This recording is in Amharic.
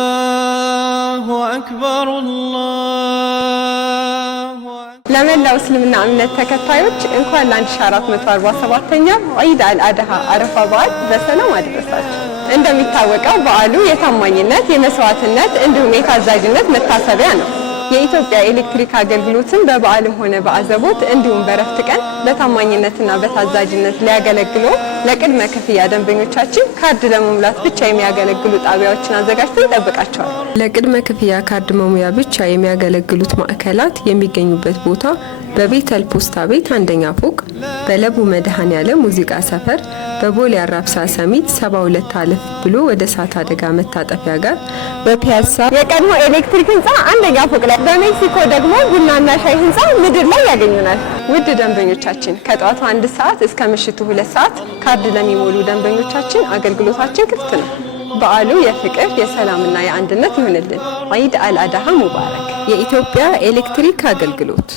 الله أكبر الله ለመላው እስልምና እምነት ተከታዮች እንኳን ለ1447ኛው ዒድ አልአድሃ አረፋ በዓል በሰላም አደረሳችሁ። እንደሚታወቀው በዓሉ የታማኝነት፣ የመስዋዕትነት እንዲሁም የታዛዥነት መታሰቢያ ነው። የኢትዮጵያ ኤሌክትሪክ አገልግሎትን በበዓልም ሆነ በአዘቦት እንዲሁም በረፍት ቀን በታማኝነትና በታዛዥነት ሊያገለግሉ ለቅድመ ክፍያ ደንበኞቻችን ካርድ ለመሙላት ብቻ የሚያገለግሉ ጣቢያዎችን አዘጋጅተን ይጠብቃቸዋል። ለቅድመ ክፍያ ካርድ መሙያ ብቻ የሚያገለግሉት ማዕከላት የሚገኙበት ቦታ በቤተል ፖስታ ቤት አንደኛ ፎቅ፣ በለቡ መድኃኔዓለም ሙዚቃ ሰፈር፣ በቦሌ አራብሳ ሰሚት 72 አለፍ ብሎ ወደ እሳት አደጋ መታጠፊያ ጋር፣ በፒያሳ የቀድሞ ኤሌክትሪክ ህንፃ አንደኛ ፎቅ ላይ፣ በሜክሲኮ ደግሞ ቡናና ሻይ ህንፃ ምድር ላይ ያገኙናል። ውድ ደንበኞቻችን ከጠዋቱ 1 ሰዓት እስከ ምሽቱ 2 ሰዓት ካርድ ለሚሞሉ ደንበኞቻችን አገልግሎታችን ክፍት ነው። በዓሉ የፍቅር የሰላምና የአንድነት ይሁንልን። ዒድ አልአድሃ ሙባረክ። የኢትዮጵያ ኤሌክትሪክ አገልግሎት